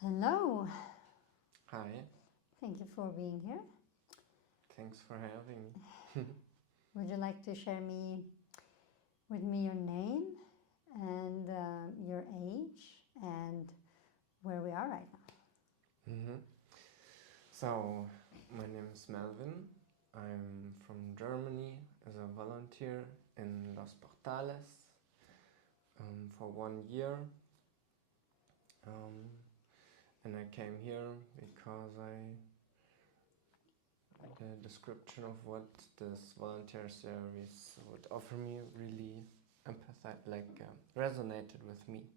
Hello, Hi, thank you for being here. thanks for having me. Would you like to share with me your name and your age and where we are right now? So, my name is Melvin. I'm from Germany as a volunteer in Los Portales for 1 year. And I came here because the description of what this volunteer service would offer me really resonated with me.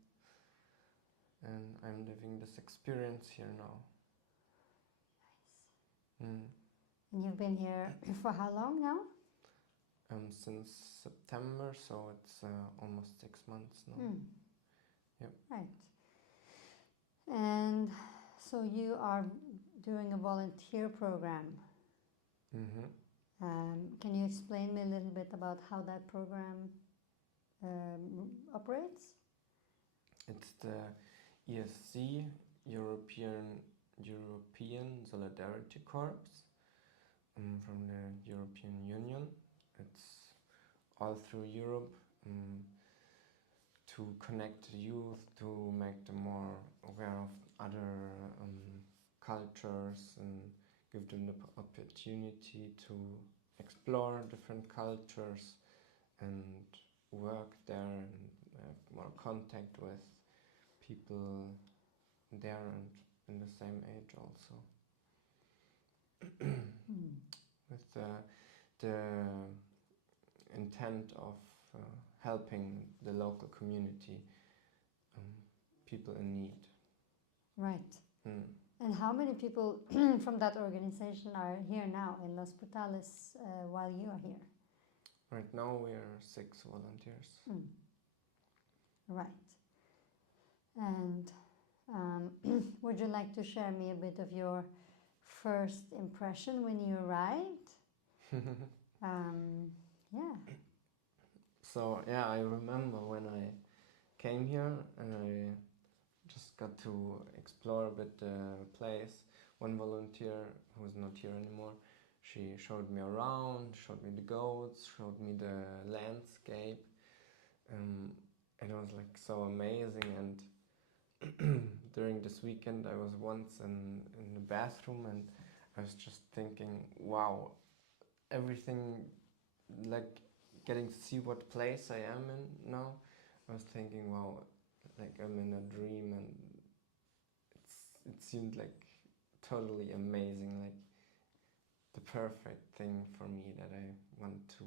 And I'm living this experience here now. Mm. And you've been here for how long now? Since September, so it's almost 6 months now. Yep. Right. And so you are doing a volunteer program. Can you explain me a little bit about how that program operates? It's the ESC, European Solidarity Corps, from the European Union. It's all through Europe to connect the youth, to make them more aware of other cultures and give them the opportunity to explore different cultures and work there and have more contact with people there and in the same age also. With the intent of helping the local community, people in need. Right. And how many people from that organization are here now in Los Portales while you are here? Right now we are 6 volunteers. Right. And would you like to share me a bit of your first impression when you arrived? Yeah. So yeah, I remember when I came here and I just got to explore a bit the place. One volunteer who is not here anymore, she showed me around, showed me the goats, showed me the landscape. It was like so amazing. And during this weekend I was once in the bathroom and I was just thinking, wow, everything, like getting to see what place I am in now. I was thinking, wow, like I'm in a dream, and it seemed like totally amazing, like the perfect thing for me that I want to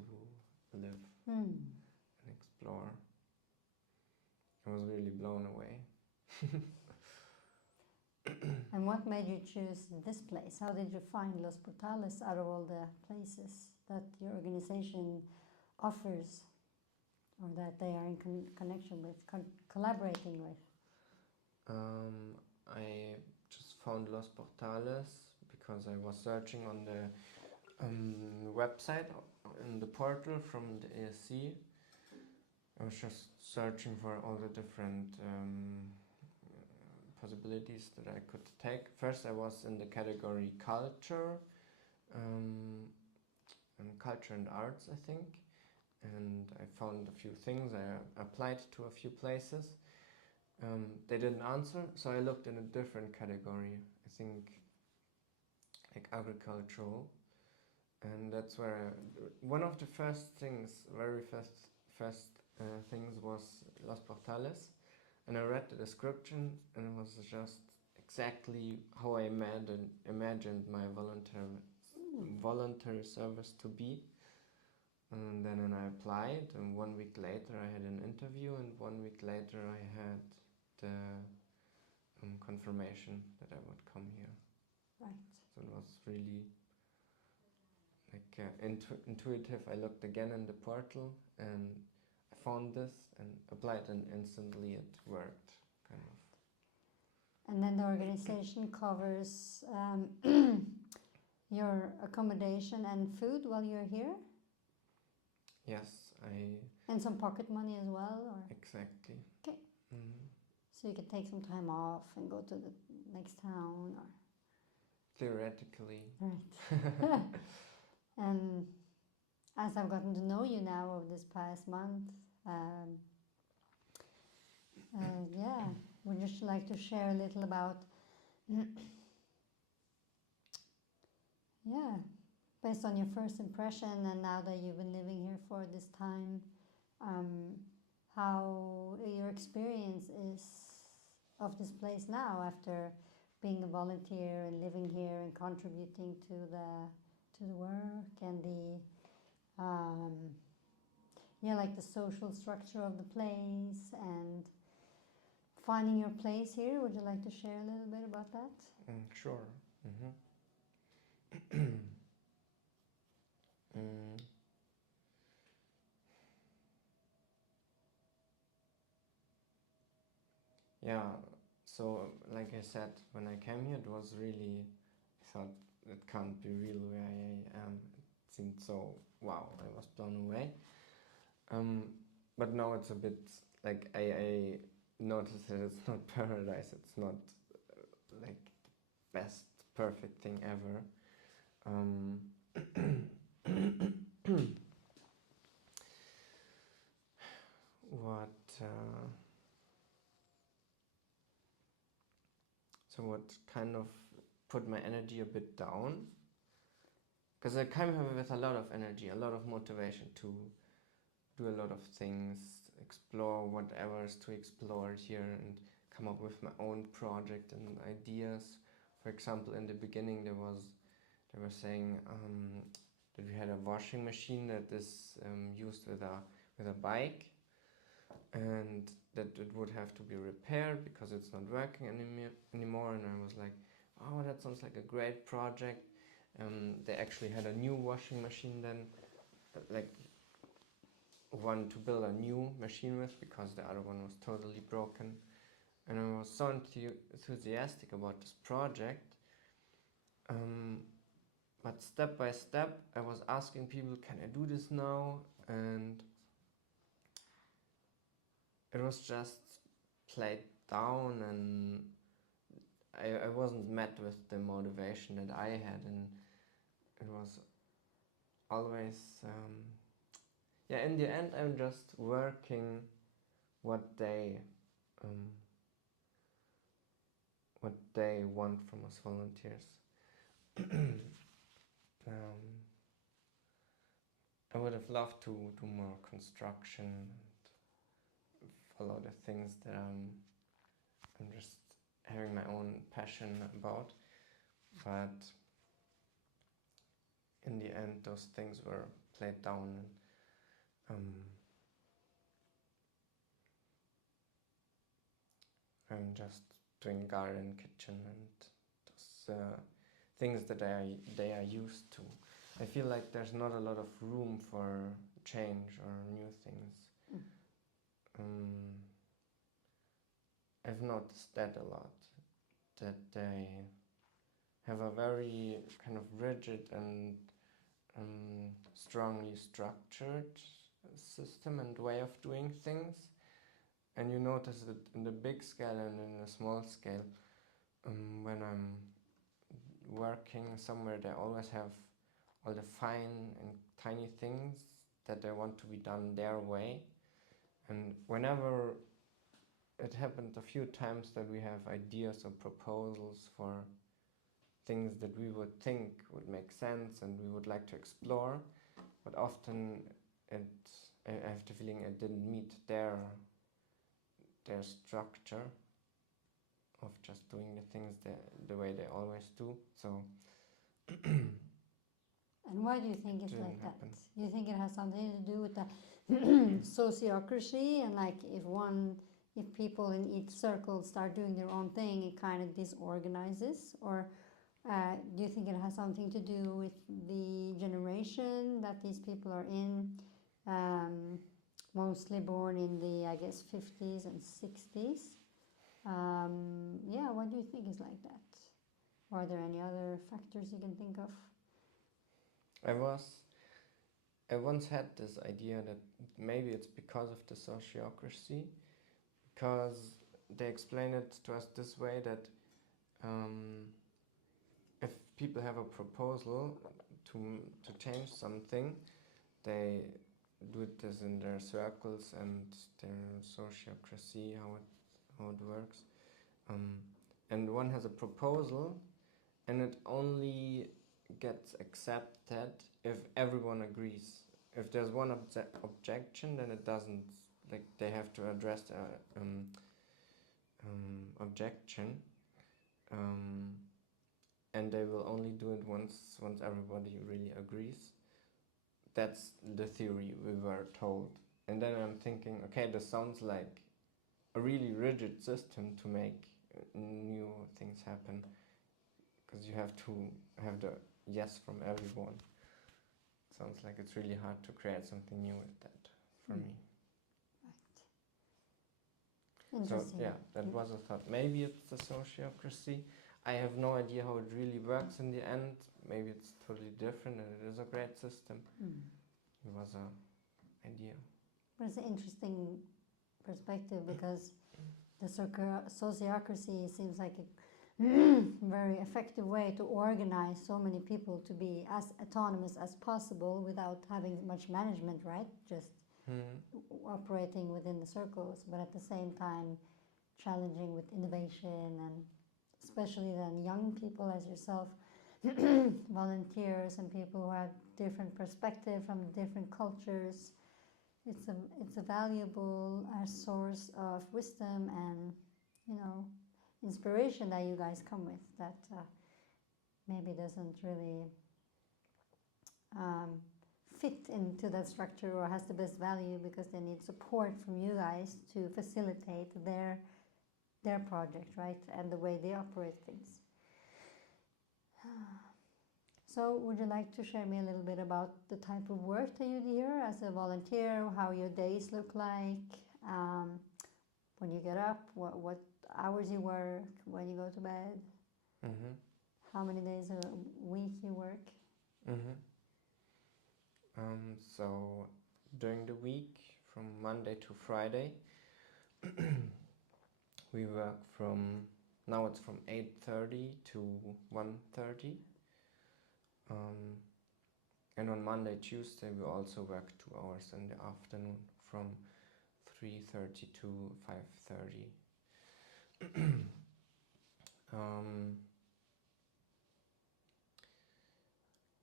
live and explore. I was really blown away. And what made you choose this place? How did you find Los Portales out of all the places that your organization offers or that they are in connection with, collaborating with? I just found Los Portales because I was searching on the website, in the portal from the ESC. I was just searching for all the different possibilities that I could take. First I was in the category culture, and culture and arts, I think, and I found a few things. I applied to a few places. They didn't answer, so I looked in a different category, I think like agricultural, and that's where one of the very first things was Los Portales, and I read the description and it was just exactly how I imagined my voluntary service to be. And then I applied, and 1 week later I had an interview, and 1 week later I had the confirmation that I would come here. Right. So it was really like intuitive. I looked again in the portal and I found this and applied, and instantly it worked, kind of. And then the organization covers your accommodation and food while you're here? Yes, And some pocket money as well? Or? exactly. Okay. Mm-hmm. So so you can take some time off and go to the next town, or Theoretically. right. And as I've gotten to know you now over this past month, yeah, would you like to share a little about, yeah, based on your first impression and now that you've been living here for this time, how your experience is of this place now after being a volunteer and living here and contributing to the work and the yeah, like the social structure of the place and finding your place here. Would you like to share a little bit about that? Sure. Yeah, so like I said, when I came here, it was really, I thought it can't be real where I am. It seemed so, wow, I was blown away. But now it's a bit like I noticed that it's not paradise, it's not like the best, perfect thing ever. What so what kind of put my energy a bit down, because I came here with a lot of energy, a lot of motivation to do a lot of things, explore whatever is to explore here, and come up with my own project and ideas. For example, in the beginning they were saying that we had a washing machine that is used with a bike, and that it would have to be repaired because it's not working anymore. And I was like, oh, that sounds like a great project. They actually had a new washing machine then, like one to build a new machine with, because the other one was totally broken. And I was so enthusiastic about this project. But step by step I was asking people, can I do this now? And it was just played down, and I wasn't met with the motivation that I had, and it was always yeah, in the end I'm just working what they want from us volunteers. I would have loved to do more construction and follow the things that I'm just having my own passion about, but in the end those things were played down. I'm just doing garden, kitchen, and those things that they are used to. I feel like there's not a lot of room for change or new things. I've noticed that a lot, that they have a very kind of rigid and strongly structured system and way of doing things. And you notice it in the big scale and in the small scale. When I'm working somewhere, they always have all the fine and tiny things that they want to be done their way. And whenever it happened a few times that we have ideas or proposals for things that we would think would make sense and we would like to explore, but often I have the feeling it didn't meet their structure of just doing the things the way they always do. So and why do you think it's like happen. that? You think it has something to do with the sociocracy, and like if people in each circle start doing their own thing, it kind of disorganizes? Or do you think it has something to do with the generation that these people are in, mostly born in the, I guess, 50s and 60s? Yeah, what do you think is like that? Or are there any other factors you can think of? I once had this idea that maybe it's because of the sociocracy, because they explain it to us this way that if people have a proposal to change something, they do it as in their circles and their sociocracy, how it works. And one has a proposal, and it only gets accepted if everyone agrees. If there's one objection, then it doesn't. Like they have to address the objection, and they will only do it once everybody really agrees. That's the theory we were told. And then I'm thinking, okay, this sounds like a really rigid system to make new things happen, because you have to have the yes from everyone. Sounds like it's really hard to create something new with that for me. Right. Interesting. So yeah, that was a thought. Maybe it's the sociocracy. I have no idea how it really works in the end. Maybe it's totally different and it is a great system. It was an idea. But it's an interesting perspective, because the sociocracy seems like a very effective way to organize so many people to be as autonomous as possible without having much management, right? Just operating within the circles, but at the same time challenging with innovation, and especially then young people as yourself, volunteers and people who have different perspective from different cultures. It's a valuable source of wisdom and, you know, inspiration that you guys come with that maybe doesn't really fit into that structure or has the best value, because they need support from you guys to facilitate their project, right, and the way they operate things. So would you like to share me a little bit about the type of work that you do here as a volunteer, how your days look like, when you get up, what hours you work, when you go to bed, how many days a week you work? So during the week, from Monday to Friday, we work now it's from 8:30 to 1:30. And on Monday, Tuesday, we also work 2 hours in the afternoon from 3:30 to 5:30.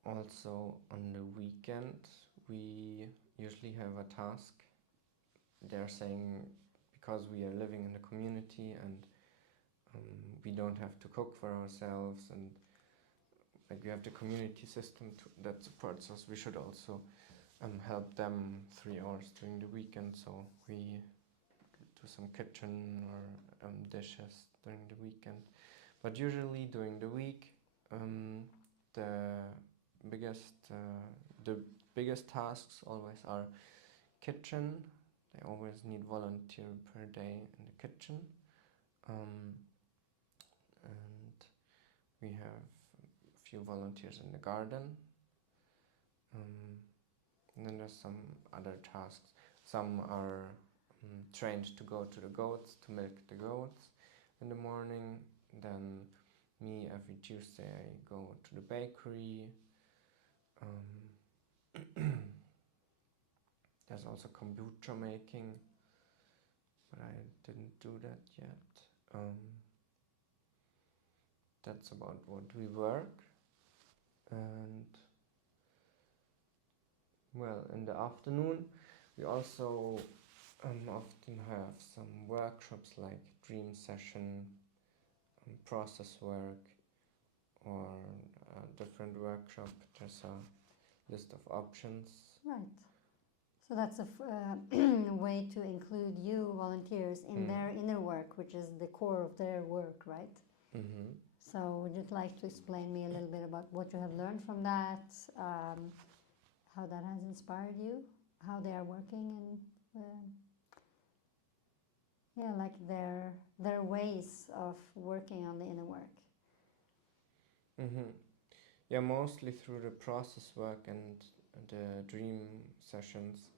Also on the weekend, we usually have a task. They're saying, because we are living in the community and we don't have to cook for ourselves, and like we have the community system that supports us, we should also help them 3 hours during the weekend. So we do some kitchen or dishes during the weekend. But usually during the week, the biggest tasks always are kitchen. They always need volunteer per day in the kitchen, and we have a few volunteers in the garden, and then there's some other tasks. Some are trained to go to the goats, to milk the goats in the morning. Then me, every Tuesday I go to the bakery. There's also kombucha making, but I didn't do that yet. That's about what we work. And well, in the afternoon we also often have some workshops like dream session, process work, or a different workshop. There's a list of options. Right. So that's a way to include you volunteers in their inner work, which is the core of their work, right? So would you like to explain me a little bit about what you have learned from that, how that has inspired you, how they are working, and like their ways of working on the inner work? Yeah, mostly through the process work and the dream sessions.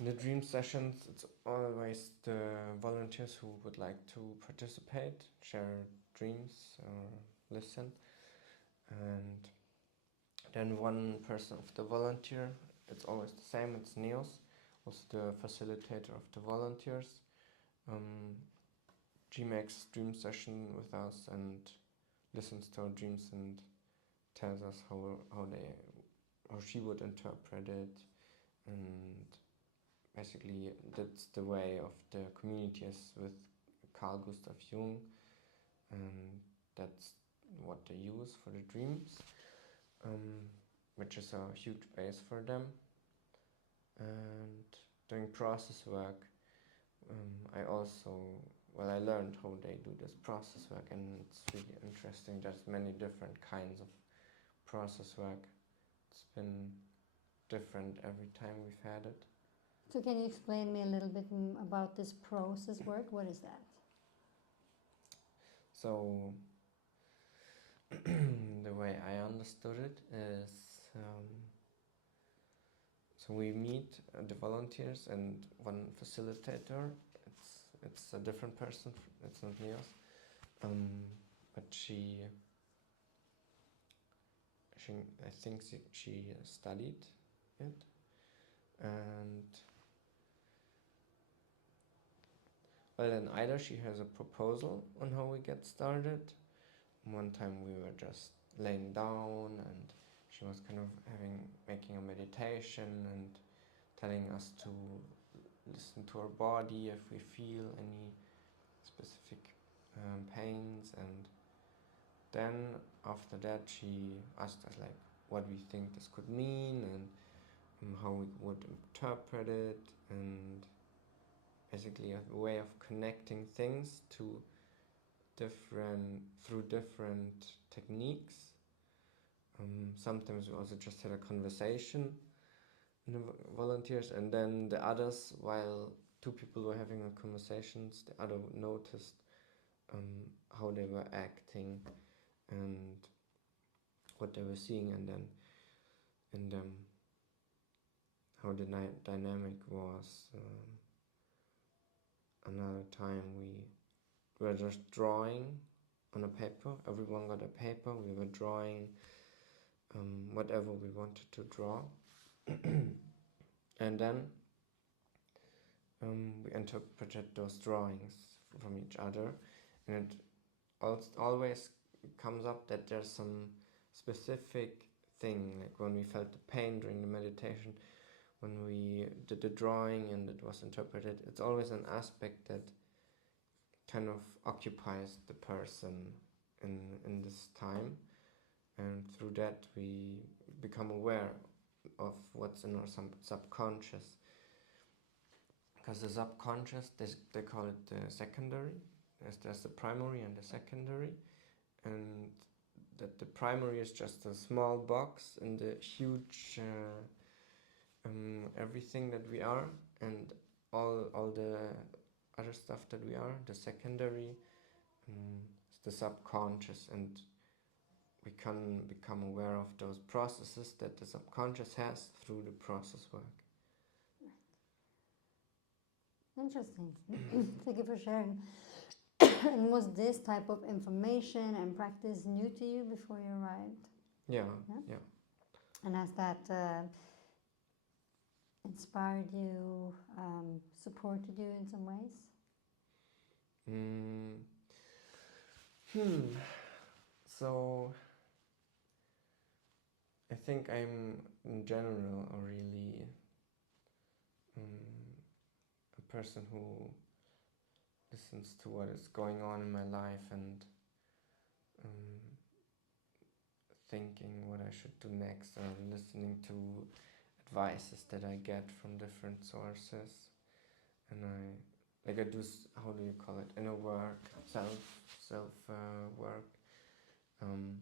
In the dream sessions, it's always the volunteers who would like to participate, share dreams or listen. And then one person of the volunteer, it's always the same, it's Niels, also the facilitator of the volunteers. She makes dream session with us and listens to our dreams and tells us how she would interpret it, and basically that's the way of the community as with Carl Gustav Jung, and that's what they use for the dreams, which is a huge base for them. And doing process work, I learned how they do this process work, and it's really interesting. There's many different kinds of process work. It's been different every time we've had it. So can you explain me a little bit about this process work? What is that? So the way I understood it is, so we meet the volunteers and one facilitator. It's a different person. It's not Niels, but she I think she studied it, and well, then either she has a proposal on how we get started. One time we were just laying down, and she was kind of making a meditation and telling us to listen to our body if we feel any specific pains, and then after that she asked us like what we think this could mean and how we would interpret it, and basically a way of connecting things through different techniques. Sometimes we also just had a conversation in the volunteers, and then the others, while two people were having a conversations, the other noticed how they were acting and what they were seeing, and then how the dynamic was. Another time we were just drawing on a paper. Everyone got a paper. We were drawing whatever we wanted to draw. And then we interpreted those drawings from each other, and it always comes up that there's some specific thing, like when we felt the pain during the meditation, when we did the drawing and it was interpreted, it's always an aspect that kind of occupies the person in this time, and through that we become aware of what's in our subconscious, because the subconscious, they call it the secondary. There's the primary and the secondary, and that the primary is just a small box in the huge everything that we are, and all the other stuff that we are. The secondary is the subconscious, and we can become aware of those processes that the subconscious has through the process work. Interesting. Thank you for sharing. And was this type of information and practice new to you before you arrived? Yeah. And has that inspired you, supported you in some ways? So I think I'm in general a really a person who listens to what is going on in my life and thinking what I should do next, or listening to advices that I get from different sources, and I do, how do you call it, inner work, self work, and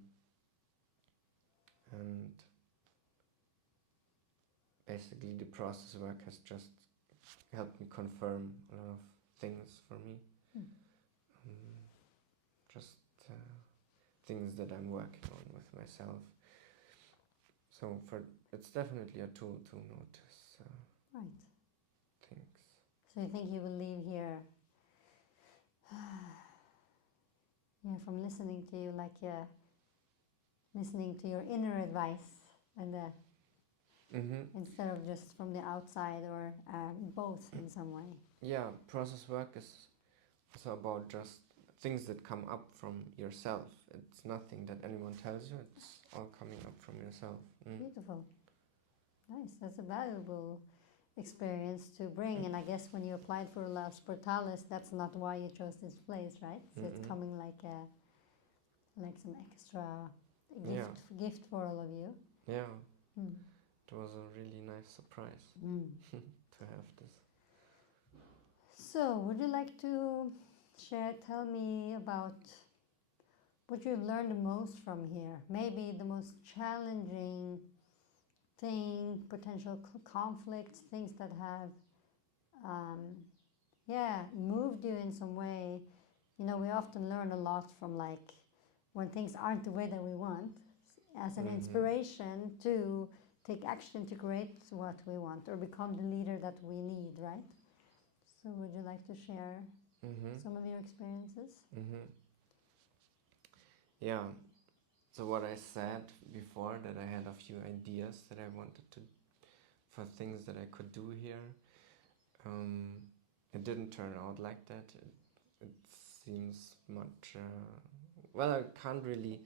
basically the process work has just helped me confirm a lot of things for me. Just things that I'm working on with myself. So it's definitely a tool to notice. Right. So you think you will leave here, yeah, from listening to you, like listening to your inner advice, and instead of just from the outside, or both in some way. Yeah, process work is also about just things that come up from yourself. It's nothing that anyone tells you, it's all coming up from yourself. Beautiful. Nice. That's a valuable experience to bring. And I guess when you applied for Las Portales, that's not why you chose this place, right? So it's coming like some extra gift for all of you. Yeah. It was a really nice surprise to have this. So, would you like to tell me about what you've learned the most from here? Maybe the most challenging thing, potential conflicts, things that have, moved you in some way. You know, we often learn a lot from like when things aren't the way that we want, as an inspiration to take action to create what we want or become the leader that we need, right? So would you like to share some of your experiences? Yeah. So what I said before, that I had a few ideas that I wanted to, for things that I could do here, it didn't turn out like that. It seems much, well, I can't really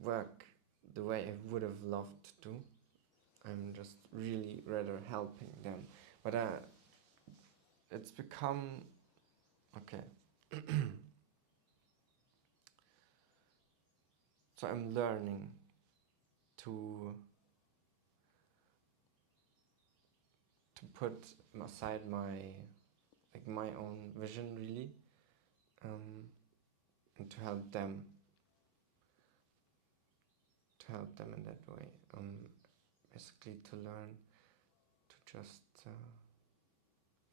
work the way I would have loved to. I'm just really rather helping them. But it's become, okay. So I'm learning to put aside my own vision, really, and to help them in that way. Basically to learn to just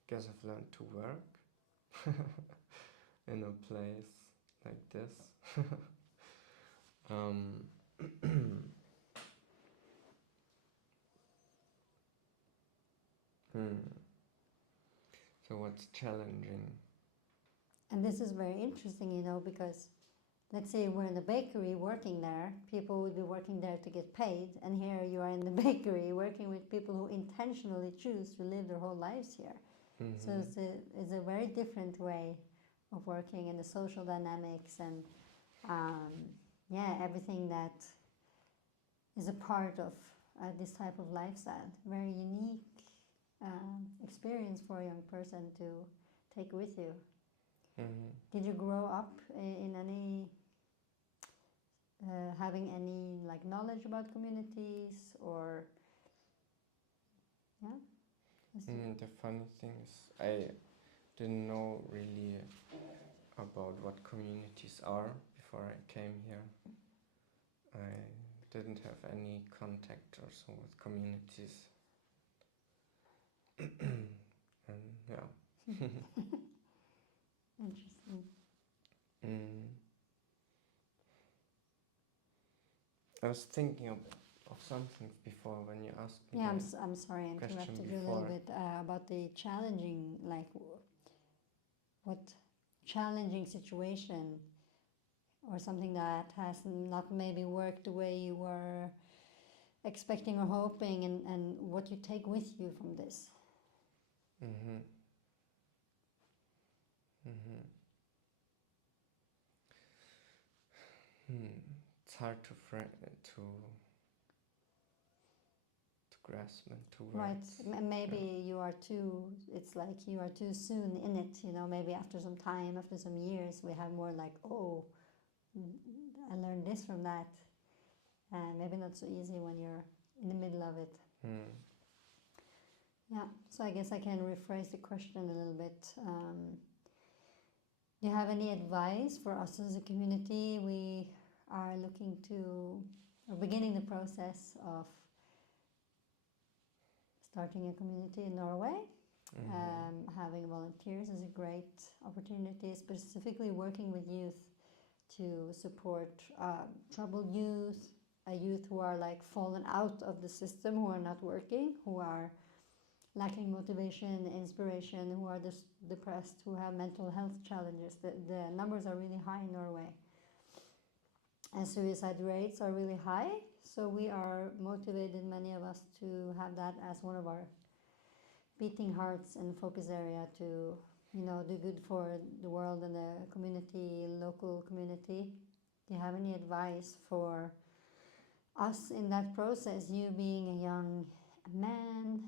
guess I've learned to work in a place like this. So what's challenging? And this is very interesting, you know, because let's say we're in the bakery working there, people would be working there to get paid, and here you are in the bakery working with people who intentionally choose to live their whole lives here. So it's a very different way of working, and the social dynamics and everything that is a part of this type of lifestyle. Very unique experience for a young person to take with you. Did you grow up in any having any like knowledge about communities, or The funny thing is, I didn't know really about what communities are before I came here. I didn't have any contact or so with communities. And yeah. Interesting. I was thinking of something before when you asked me. Yeah, I'm sorry, I interrupted you a little bit about the challenging, like what challenging situation or something that has not maybe worked the way you were expecting or hoping, and what you take with you from this. It's hard to grasp and to words. Right, maybe you are too, it's like you are too soon in it, you know, maybe after some time, after some years, we have more like, oh, I learned this from that. And maybe not so easy when you're in the middle of it. Yeah, so I guess I can rephrase the question a little bit. Do you have any advice for us as a community? We are beginning the process of starting a community in Norway. Having volunteers is a great opportunity, specifically working with youth to support troubled youth, youth who are like fallen out of the system, who are not working, who are lacking motivation, inspiration, who are depressed, who have mental health challenges. The numbers are really high in Norway. And suicide rates are really high. So we are motivated, many of us, to have that as one of our beating hearts and focus area to, do good for the world and the community, local community. Do you have any advice for us in that process? You being a young man,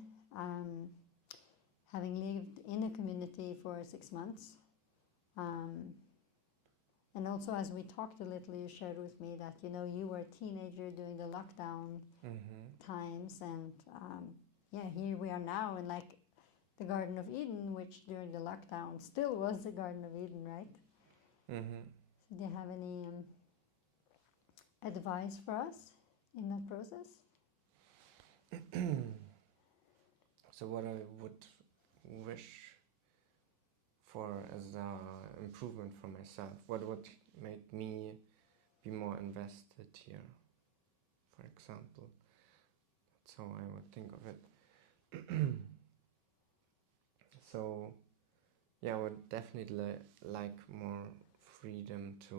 having lived in a community for 6 months, and also as we talked a little, you shared with me that you were a teenager during the lockdown times, and here we are now in like the Garden of Eden, which during the lockdown still was the Garden of Eden, right? Mm-hmm. So do you have any advice for us in that process? So what I would wish for as an improvement for myself, what would make me be more invested here, for example. That's how I would think of it. So yeah, I would definitely like more freedom to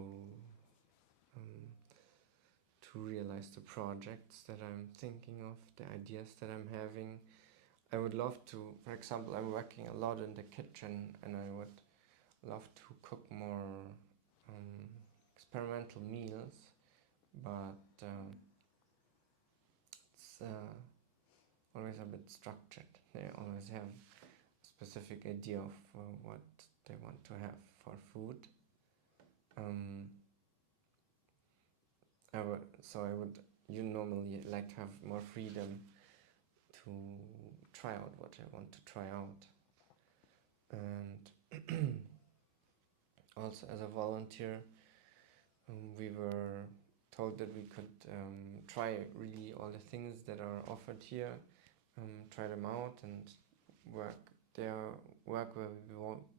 realize the projects that I'm thinking of, the ideas that I'm having. I would love to, for example, I'm working a lot in the kitchen, and I would love to cook more experimental meals, but it's always a bit structured. They always have a specific idea of what they want to have for food. You normally like to have more freedom to try out what I want to try out. And also as a volunteer, we were told that we could try really all the things that are offered here, try them out and work where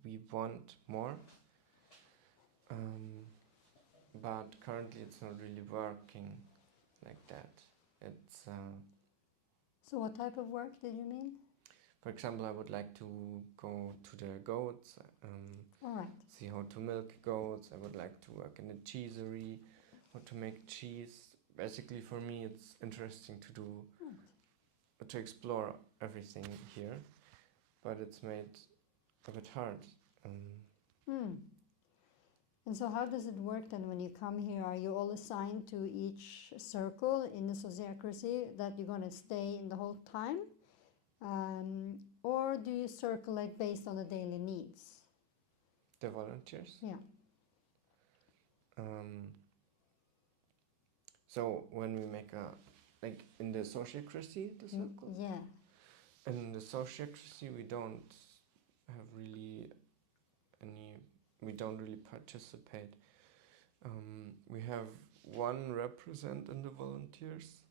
we want more. But currently it's not really working like that. It's So what type of work did you mean? for example, I would like to go to the goats, All right. see how to milk goats. I would like to work in a cheesery, how to make cheese. Basically, for me, it's interesting to do, to explore everything here, but it's made a bit hard. And so how does it work then when you come here? Are you all assigned to each circle in the sociocracy that you're going to stay in the whole time? Or do you circulate based on the daily needs? The volunteers? Yeah. So when we make like in the sociocracy, the circle? Yeah. In the sociocracy, we don't really participate. We have one represent in the volunteers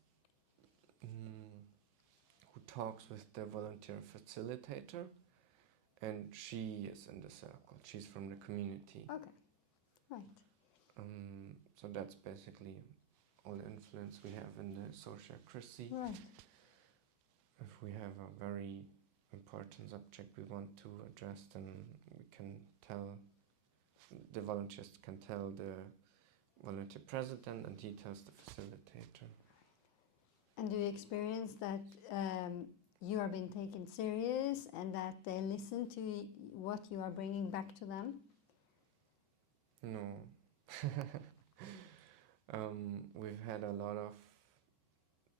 who talks with the volunteer facilitator, and she is in the circle. She's from the community. Okay, right. So that's basically all the influence we have in the sociocracy. Right. If we have a very important subject we want to address, then we can tell, the volunteers can tell the volunteer president, and he tells the facilitator. And do you experience that you are being taken serious and that they listen to what you are bringing back to them? No.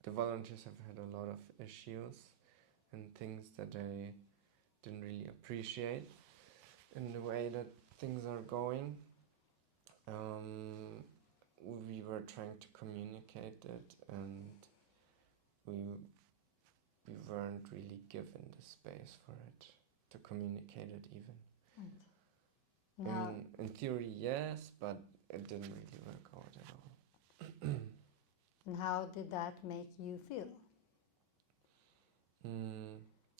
The volunteers have had a lot of issues and things that they didn't really appreciate in the way that things are going. We were trying to communicate it, and we weren't really given the space for it to communicate it even. Right. I mean, in theory, yes, but it didn't really work out at all. And how did that make you feel?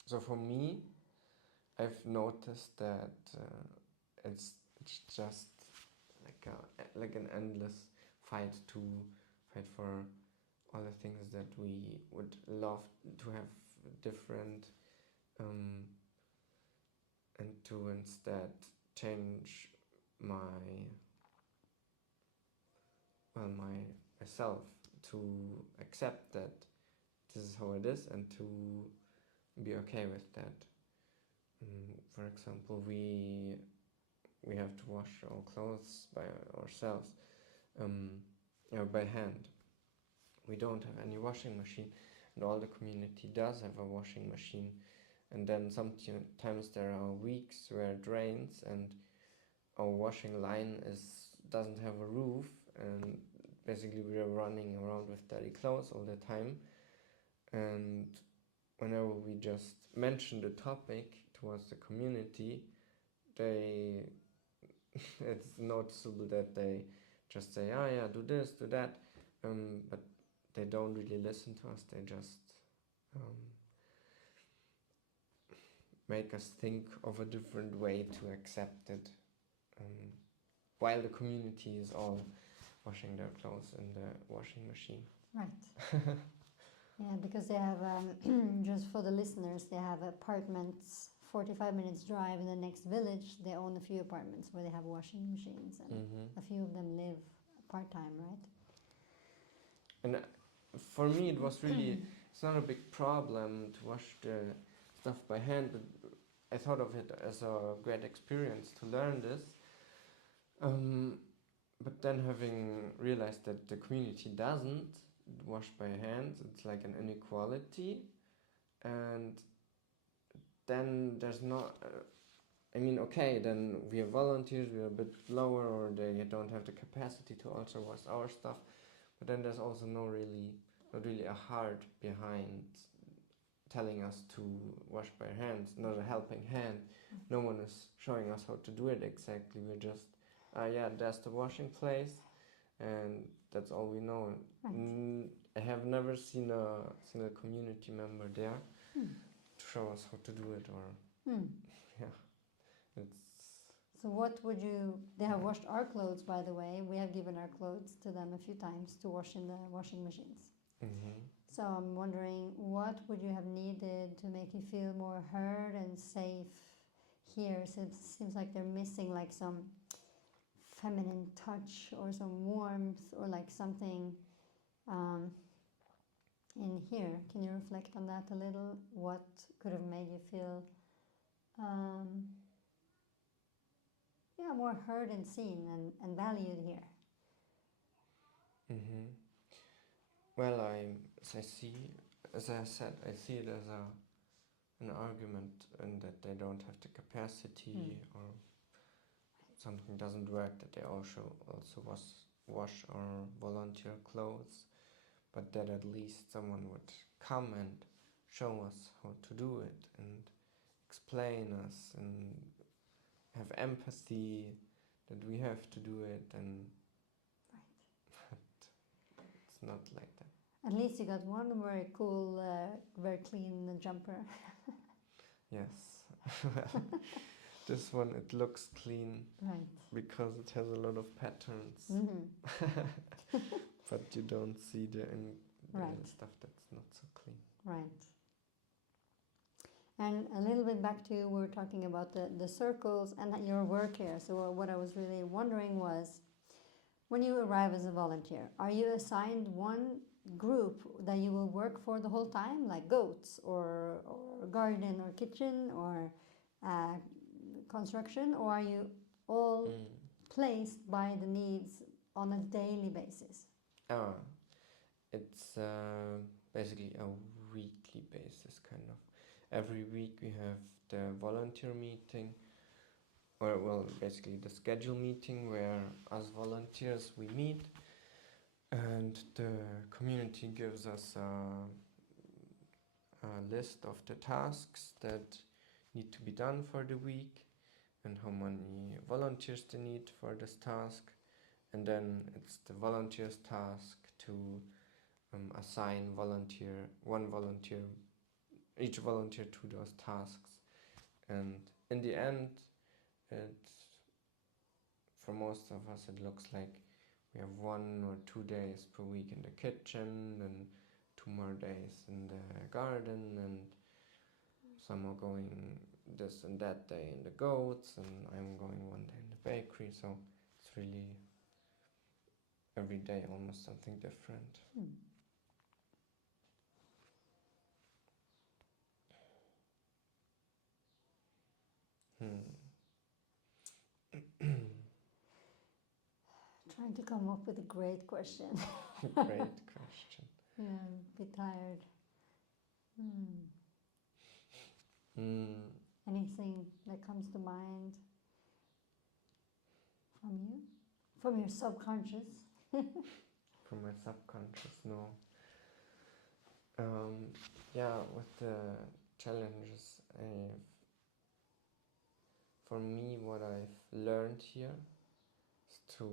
So for me, I've noticed that it's just like an endless fight for all the things that we would love to have different and to instead change myself to accept that this is how it is and to be okay with that. For example, we have to wash our clothes by ourselves, by hand. We don't have any washing machine, and all the community does have a washing machine. And then sometimes there are weeks where it rains and our washing line doesn't have a roof, and basically we are running around with dirty clothes all the time. And whenever we just mention the topic towards the community, it's noticeable that they just say, oh yeah, do this, do that, but they don't really listen to us. They just make us think of a different way to accept it, while the community is all washing their clothes in the washing machine. Right. Yeah, because they have, just for the listeners, they have apartments 45 minutes drive in the next village. They own a few apartments where they have washing machines, and a few of them live part-time, right? And for me it was really, it's not a big problem to wash the stuff by hand, but I thought of it as a great experience to learn this. But then having realized that the community doesn't wash by hand, it's like an inequality, and then there's not, okay, then we are volunteers, we are a bit lower, or they don't have the capacity to also wash our stuff, but then there's also not really a heart behind telling us to wash by hands, not a helping hand. No one is showing us how to do it exactly. We're just, yeah, there's the washing place, and that's all we know. Right. I have never seen a single community member there to show us how to do it, or yeah, it's. So what would you? They have washed our clothes, by the way. We have given our clothes to them a few times to wash in the washing machines. So I'm wondering, what would you have needed to make you feel more heard and safe here? So it seems like they're missing like some feminine touch or some warmth or like something in here. Can you reflect on that a little? What could have made you feel more heard and seen and valued here? Well, as I said, I see it as an argument, and that they don't have the capacity, or something doesn't work, that they also wash or volunteer clothes, but that at least someone would come and show us how to do it and explain us and have empathy that we have to do it, and but it's not like that. At least you got one very cool, very clean jumper. Yes. Well, this one, it looks clean, right, because it has a lot of patterns. But you don't see the stuff that's not so clean. Right. And a little bit back to, we were talking about the circles and your work here. So what I was really wondering was, when you arrive as a volunteer, are you assigned one group that you will work for the whole time, like goats or garden or kitchen or construction, or are you all placed by the needs on a daily basis? It's basically a weekly basis, kind of. Every week we have the volunteer meeting, or well, basically the schedule meeting, where as volunteers we meet, and the community gives us a list of the tasks that need to be done for the week, and how many volunteers they need for this task, and then it's the volunteer's task to assign each volunteer to those tasks. And in the end, for most of us, it looks like we have 1 or 2 days per week in the kitchen, and 2 more days in the garden, and some are going this and that day in the goats, and I'm going one day in the bakery. So it's really every day almost something different. Trying to come up with a great question. Great question. Yeah, I'm a bit tired. Anything that comes to mind from you? From your subconscious? From my subconscious, no. Yeah, with the challenges, for me, what I've learned here is to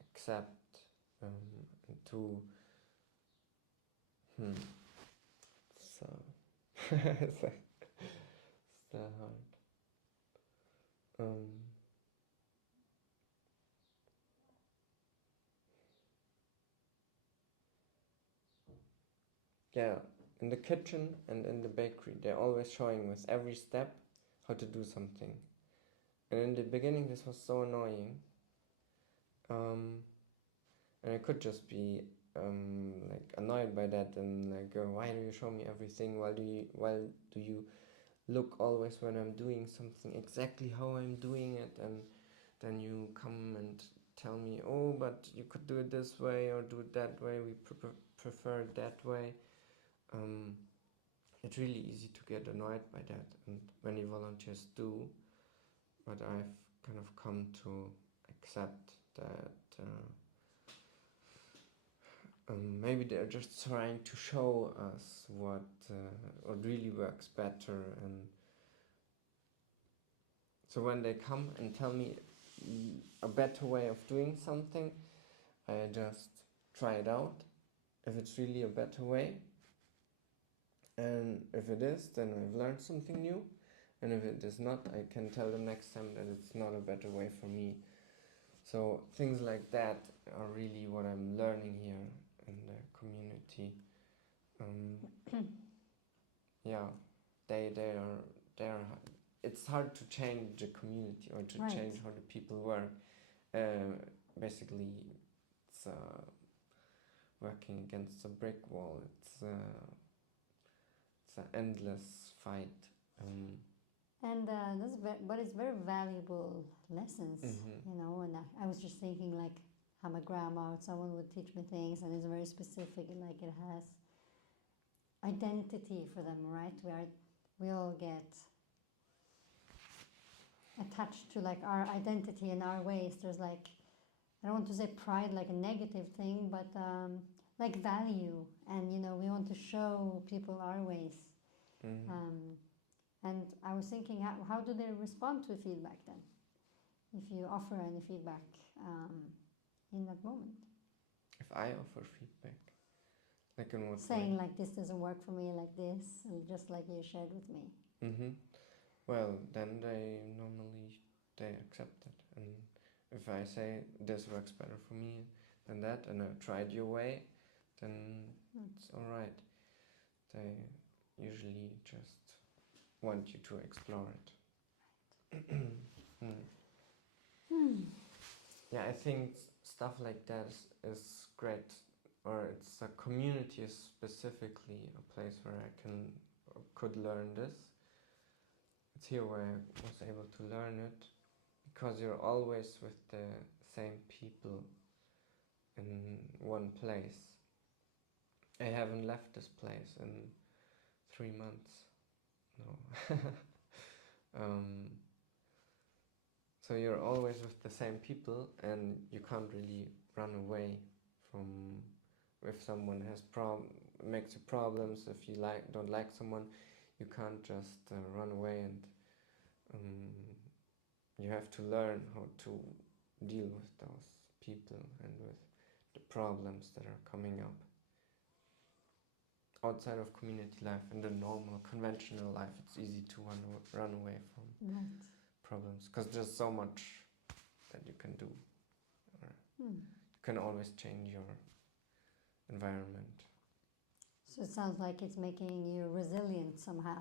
accept and to so it's so hard. Yeah, in the kitchen and in the bakery, they're always showing with every step how to do something. And in the beginning, this was so annoying. And I could just be like annoyed by that and like, why do you show me everything? Why do you look always when I'm doing something exactly how I'm doing it? And then you come and tell me, oh, but you could do it this way or do it that way. We prefer it that way. It's really easy to get annoyed by that, and many volunteers do. But I've kind of come to accept that maybe they're just trying to show us what really works better. And so when they come and tell me a better way of doing something, I just try it out if it's really a better way. And if it is, then I've learned something new. And if it is not, I can tell them next time that it's not a better way for me. So things like that are really what I'm learning here in the community. Yeah, they are. It's hard to change the community or to change how the people work. Basically, it's working against a brick wall. It's an endless fight. And but it's very valuable lessons, you know. And I was just thinking, like, I'm a grandma, someone would teach me things, and it's very specific, and like it has identity for them, right? We all get attached to like our identity and our ways. There's like, I don't want to say pride like a negative thing, but like value, and you know, we want to show people our ways. And I was thinking, how do they respond to feedback then? If you offer any feedback in that moment. If I offer feedback, like in what saying way? Like, this doesn't work for me, like this, and just like you shared with me. Well, then they accept it. And if I say this works better for me than that, and I've tried your way, then it's all right. They usually just want you to explore it. Yeah, I think stuff like that is great, or it's a community is specifically a place where I could learn this. It's here where I was able to learn it, because you're always with the same people in one place. I haven't left this place in 3 months. No. So you're always with the same people, and you can't really run away from if someone makes you problems. If you don't like someone, you can't just run away, and you have to learn how to deal with those people and with the problems that are coming up. Outside of community life, in the normal, conventional life, it's easy to run away from problems, because there's so much that you can do. You can always change your environment. So it sounds like it's making you resilient somehow.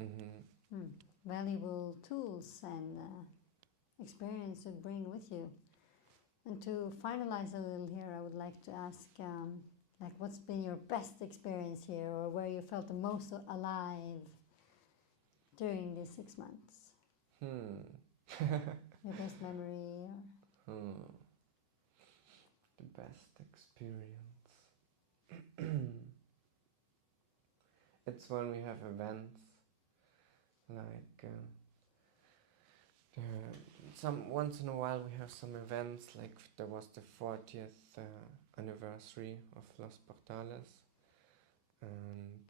Mm-hmm. Valuable tools and experience to bring with you. And to finalize a little here, I would like to ask, like, what's been your best experience here, or where you felt the most alive during these 6 months? Your best memory? The best experience. It's when we have events, like once in a while we have some events, like there was the 40th anniversary of Los Portales, and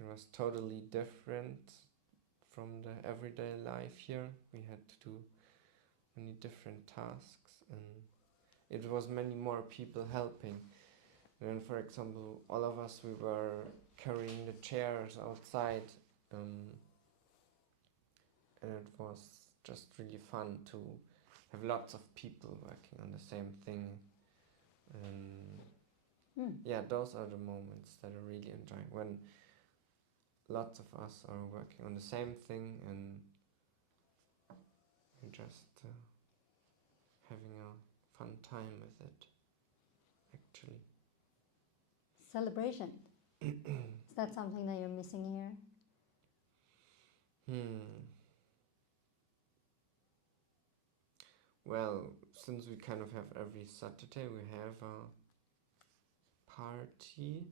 it was totally different from the everyday life here. We had to do many different tasks, and it was many more people helping. And then, for example, all of us, we were carrying the chairs outside, and it was just really fun to have lots of people working on the same thing. And yeah, those are the moments that I really enjoy, when lots of us are working on the same thing and we're just having a fun time with it, actually. Celebration. Is that something that you're missing here? Well, since we kind of have every Saturday, we have a party.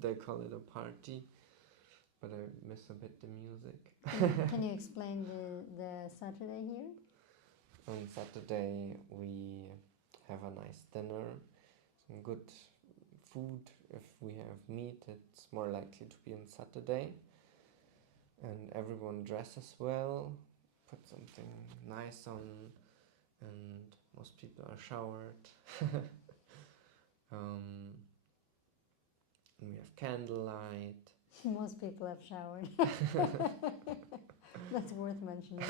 They call it a party, but I miss a bit the music. Can you explain the Saturday here? On Saturday we have a nice dinner, some good food. If we have meat, it's more likely to be on Saturday. And everyone dresses well, put something nice on, and most people are showered. And we have candlelight. Most people have showered. That's worth mentioning.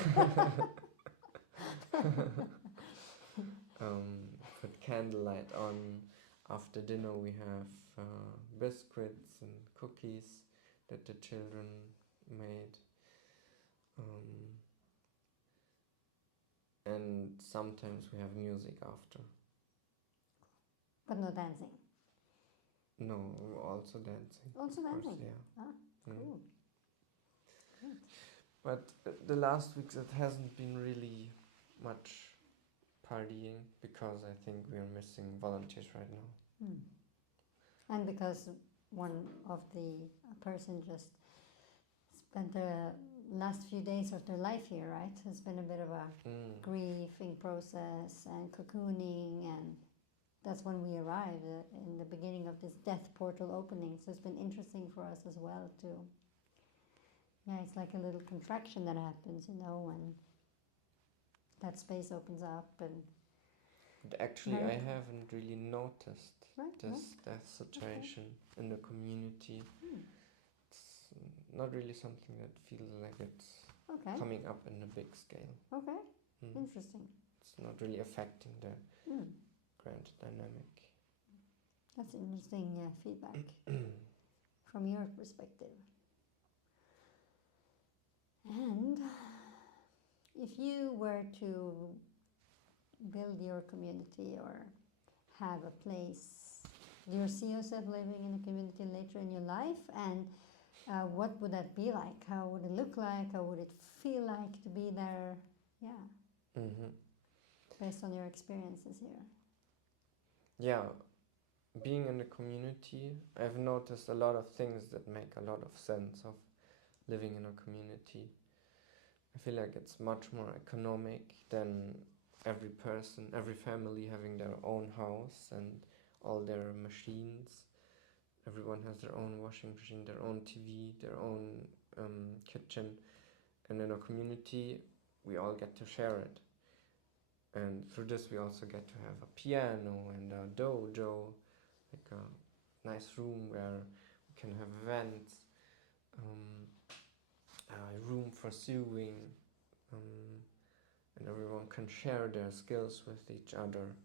Put candlelight on. After dinner we have biscuits and cookies that the children made. And sometimes we have music after. But no dancing? No, also dancing. Also dancing? Course, yeah. Ah, cool. Great. But the last weeks it hasn't been really much partying, because I think we are missing volunteers right now. And because one of the person just spent the last few days of their life here, right? It's been a bit of a grieving process and cocooning, and that's when we arrived in the beginning of this death portal opening. So it's been interesting for us as well to, yeah, it's like a little contraction that happens, when that space opens up. And But actually I haven't really noticed this death situation in the community. It's not really something that feels like it's coming up in a big scale. Okay, interesting. It's not really affecting the grand dynamic. That's interesting feedback from your perspective. And if you were to build your community or have a place, do you see yourself living in a community later in your life? And what would that be like? How would it look like? How would it feel like to be there? Yeah. Based on your experiences here. Yeah, being in the community, I've noticed a lot of things that make a lot of sense of living in a community. I feel like it's much more economic than every person, every family having their own house and all their machines. Everyone has their own washing machine, their own TV, their own kitchen. And in a community, we all get to share it. And through this, we also get to have a piano and a dojo, like a nice room where we can have events, a room for sewing, and everyone can share their skills with each other.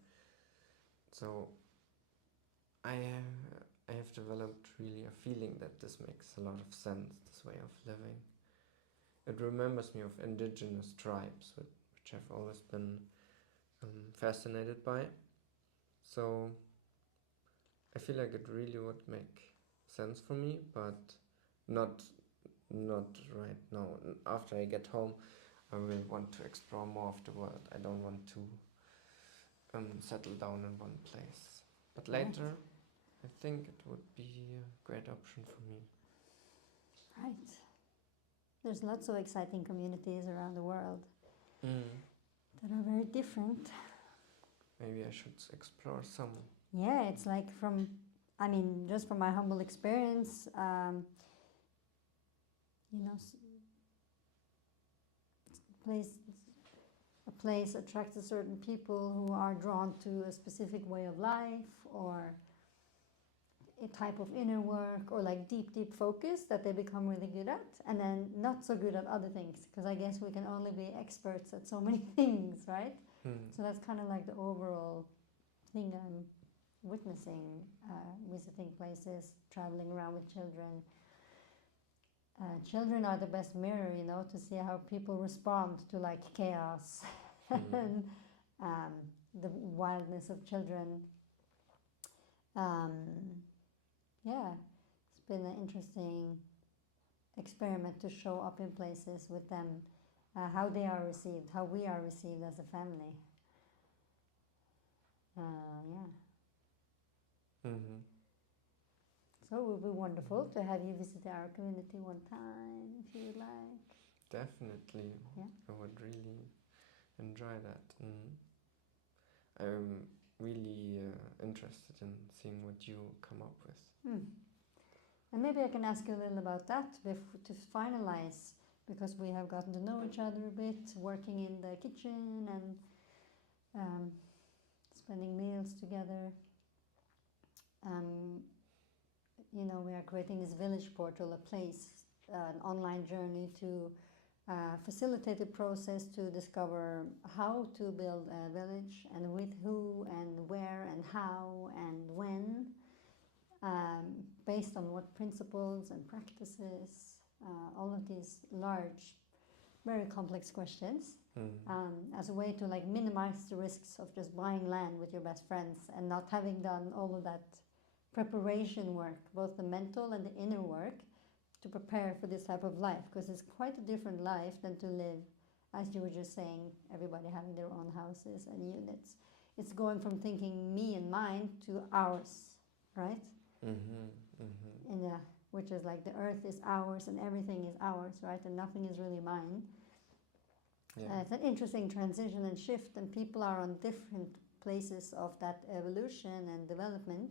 So I I have developed really a feeling that this makes a lot of sense, this way of living. It remembers me of indigenous tribes, which I've always been fascinated by. So I feel like it really would make sense for me, but not right now. After I get home, I will want to explore more of the world. I don't want to settle down in one place. But later, I think it would be a great option for me. Right. There's lots of exciting communities around the world that are very different. Maybe I should explore some. Yeah, it's like just from my humble experience, a place attracts a certain people who are drawn to a specific way of life or a type of inner work or like deep focus that they become really good at, and then not so good at other things, because I guess we can only be experts at so many things, right? So that's kind of like the overall thing I'm witnessing, visiting places, traveling around with children. Children are the best mirror, to see how people respond to like chaos and the wildness of children. It's been an interesting experiment to show up in places with them, how they are received, how we are received as a family. So it would be wonderful to have you visit our community one time if you would like. Definitely. Yeah. I would really enjoy that. I'm really interested in seeing what you come up with. And maybe I can ask you a little about that to finalize, because we have gotten to know each other a bit, working in the kitchen and spending meals together. We are creating this village portal, a place, an online journey to facilitate the process to discover how to build a village and with who and where and how and when, based on what principles and practices, all of these large, very complex questions, as a way to like minimize the risks of just buying land with your best friends and not having done all of that preparation work, both the mental and the inner work, to prepare for this type of life, because it's quite a different life than to live, as you were just saying, everybody having their own houses and units. It's going from thinking me and mine to ours, right? Which is like the earth is ours and everything is ours, right? And nothing is really mine. Yeah. It's an interesting transition and shift, and people are on different places of that evolution and development.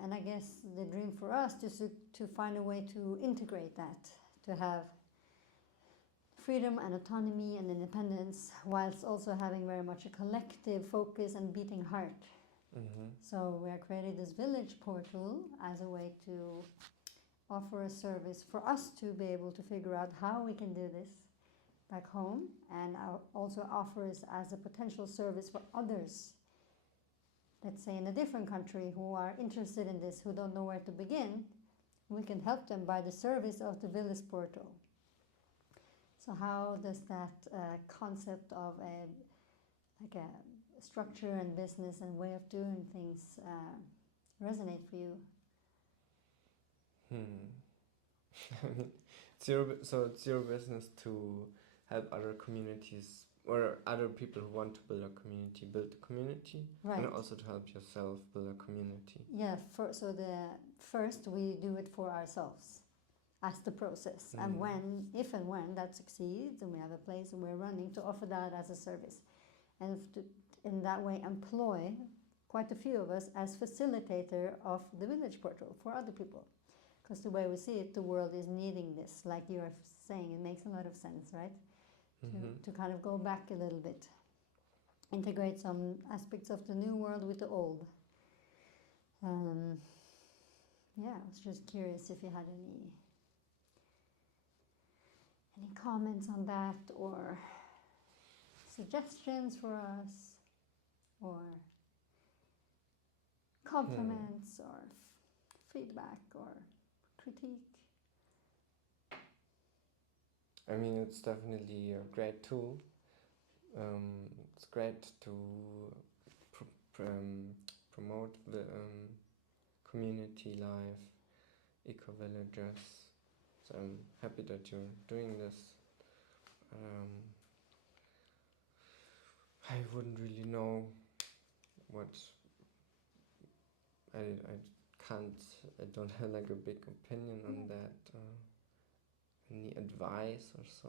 And I guess the dream for us is to find a way to integrate that, to have freedom and autonomy and independence, whilst also having very much a collective focus and beating heart. So we are creating this village portal as a way to offer a service for us to be able to figure out how we can do this back home, and also offers as a potential service for others, let's say in a different country, who are interested in this, who don't know where to begin. We can help them by the service of the village portal. So how does that concept of a structure and business and way of doing things resonate for you? It's your business to help other communities or other people who want to build a community, Right. And also to help yourself build a community. Yeah, first we do it for ourselves as the process, and if and when that succeeds and we have a place and we're running, to offer that as a service, and in that way employ quite a few of us as facilitator of the village portal for other people. Because the way we see it, the world is needing this, like you are saying. It makes a lot of sense, right? To kind of go back a little bit, integrate some aspects of the new world with the old. I was just curious if you had any comments on that, or suggestions for us, or compliments, or feedback or critique? I mean, it's definitely a great tool. It's great to promote the community life, eco-villages. So I'm happy that you're doing this. I wouldn't really know what I can't. I don't have like a big opinion on that. Any advice or so?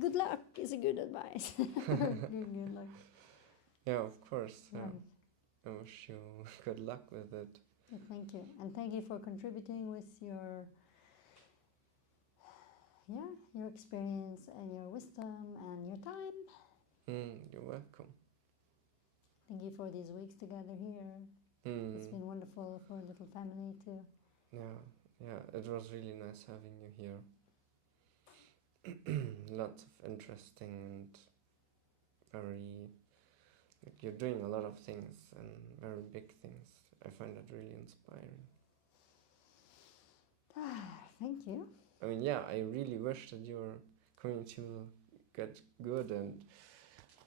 Good luck is a good advice. Good luck. Yeah, of course. Yeah. Right. I wish you good luck with it. Yeah, thank you, and thank you for contributing with your experience and your wisdom and your time. You're welcome. Thank you for these weeks together here. It's been wonderful for a little family too. Yeah, it was really nice having you here. Lots of interesting and very, like, you're doing a lot of things and very big things. I find that really inspiring. Thank you. I mean, yeah, I really wish that your community will get good, and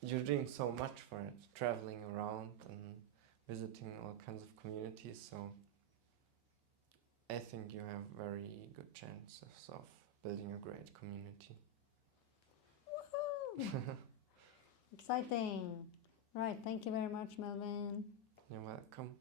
you're doing so much for it, traveling around and visiting all kinds of communities, so I think you have very good chances of building a great community. Woohoo! Exciting. Right, thank you very much, Melvin. You're welcome.